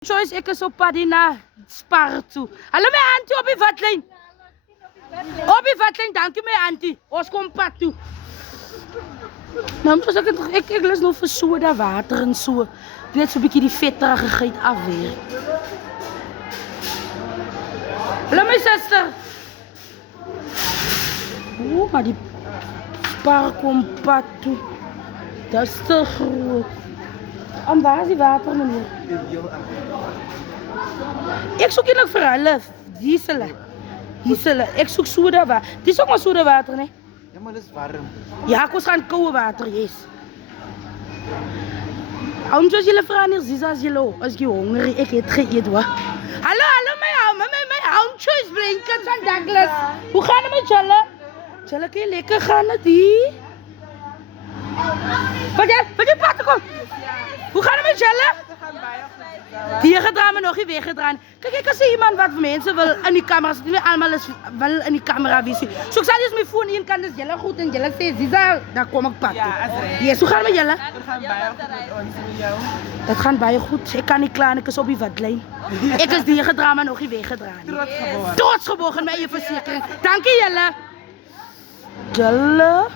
Choice, ek is op pad na Spar toe. Hallo my auntie op die watlyn. Op die watlyn, dankie my auntie. Ons kom pad toe. Nou, ek lus nog vir soda water en so. Net so 'n bietjie die vetterigheid afweer. Hallo my suster. Maar die Spar kom pad toe. Dat is te groot. En waar is die water, meneer? Ik zoek hier nog voor hulle. Diesel. Ik zoek soda water. Die is ook maar soda water, nee? Ja, maar dat is warm. Ja, ik was gaan koude water, yes. Als jullie vragen hier, zie als je honger, ik eet geëet hoor. Hallo, mijn handjes blinken van Douglas. Hoe gaan het met jullie? Jullie kun je lekker gaan met die? Wat je pakken kom? Hoe gaat het met jullie? Die gedraaien nog niet weggedraaien. Kijk, ik zie iemand wat mensen wil in die camera zitten. Niet allemaal is wel in die camera visie. Zo ik zal eens mijn phone in kan dus jullie goed en jullie zeggen, daar kom ik pad. Yes, hoe gaat het met jullie? Dat gaat bijna goed met ons en met jou. Dat gaat bijna goed. Ik kan niet klaar, ik is op die watlijn. Ik is die gedraaien, maar nog niet weggedraaien. Trots gebogen met je verzekering. Dank je jullie. Jullie?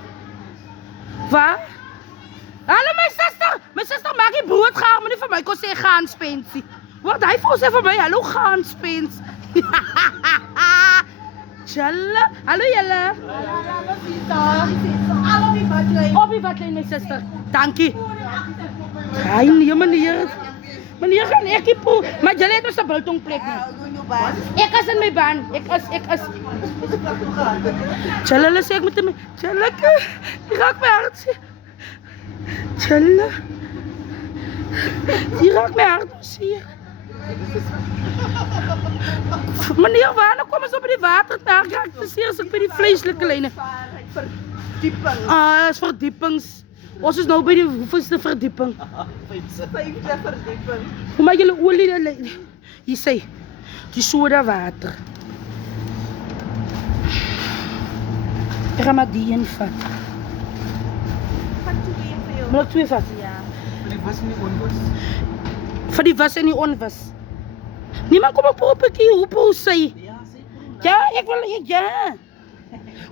Wat? Hallo mijn zuster maak je brood gaar, maar niet van mij kon zeggen gaanspensie. Wat hij voor zei van mij, hallo gaanspens. Tjalla, hallo Jelle. Op die watlijn mijn zuster, dank je. Ga je meneer. Meneer gaan echt die poel, maar Jelle heeft ons een biltongplek niet. Ik is in mijn baan, ik is. Tjalla, zeg ik met hem, Tjalla, die raakt mijn hart. Tjalla, die raakt mijn hart zeer. Meneer, wanneer komen ze op die water? Daar raakt het zeer als ik bij die vleeselijke lijnen. Verdieping. Dat is verdiepings. Ons is nou bij die hoeveelste verdieping. Vijfde verdieping. Hoe maak jullie olie? Hier zei, die soda water. Ik ga maar die in vat. Moet ik twee vatten? Ja. Die was niet onwas. Van die was en die onwas. Niemand kom op een keer hoe zei. Ja, ik wil, ja.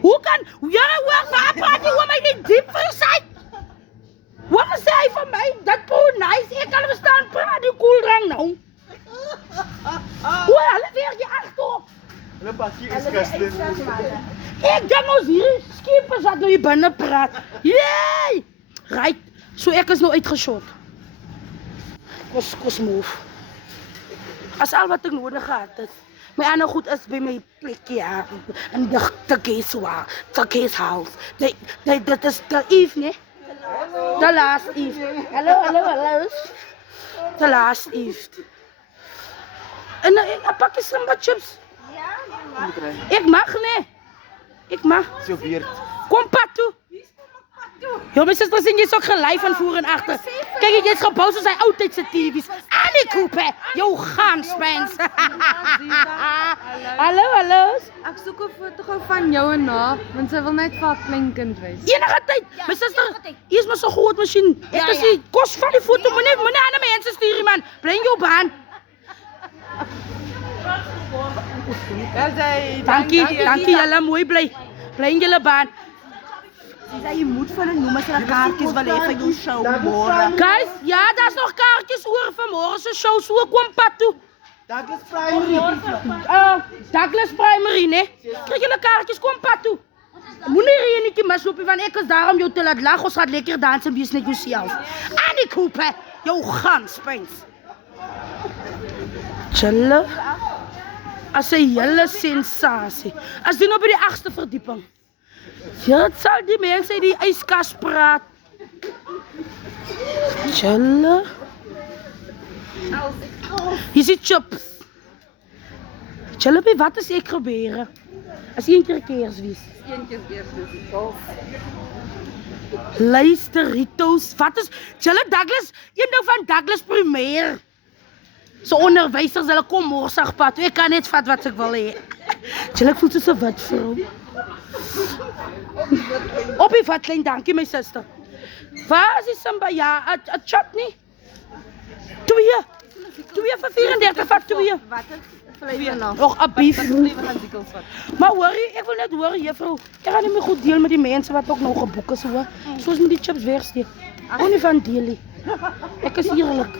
Hoe kan, ja, waar praat je hoe mij niet diep verzeidt? Wat zei hij van mij? Dat poe nice, ik kan hem staan praten, die koeldrang nou. Hoe, alle weer je achterop. Een pakje is kasten. Ik denk ons hier, skippen zat nou hier binnen praat. Jee! Right, zo ik is nou uitgeshot. Kos move. Als al wat ik nodig had is. Mijn andere goed is bij mijn plekje, ja. En de casehouse. Dat is de Eve, nee? De last Eve. Hallo. De last Eve. En een pakje samba chips. Ik mag, nee. Ik mag. Zo weird. Kom pad toe. Joh, mijn zuster zijn je ook gelijk van voor en achter. Kijk, je is gebouwd zoals hij oudtijdse TV's. Annie Cooper, jouw gaanspens. Hallo. Ik zoek een foto van jou en na, want ze wil net van een klein kind wees. Enige tijd. Mijn zuster, hier is maar zo'n groot machine. Ik is die kost van die foto. Meneer aan de mensen sturen, man. Breng jouw baan. Dank je, jullie mooi blij. Breng jullie baan. Ze zei je moet van een noemen ze kaartjes wel even doen show morgen. Guys, ja, daar is nog kaartjes voor vanmorgen. Zijn show, zo kom pad toe. Douglas Primary. Douglas Primary, nee. Krijg jullie kaartjes, kom pad toe. Moet je niet mislopen, want ik is daarom jou te laten lachen. Ons gaat lekker dansen, wie is niet jezelf. Annie Cooper, jouw ganspens. Chille. Als een hele sensatie. Als die nog bij de 8e verdieping. Ja, het zal die mensen die ijskast praten. Chille. Je ziet chips. Chille, wat is ik gebeuren? Als je een keer is. Luisterito's. Wat is... Chille, Douglas. Je bent van Douglas Primair. Zo'n onderwijzer zal komen moorzagpad. Ik kan niet vat wat ik wil heen. Chille, ik voel zo'n wat vrouw. Op die vatlijn, dank je mijn zuster. Waar is die samba? Ja, een chutney. 2. 2 vir 34, vat 2. Watter flavor nog? Och, a beef. Watter flavor gaan Zikkels vat? Maar hoor jy, ek wil net hoor, juffrou, ek gaan nie meer goed deel met die mense wat ook nou geboek is, hoor. Soos met die chips wegsteek. Kon nie van deel nie. Ek is eerlik.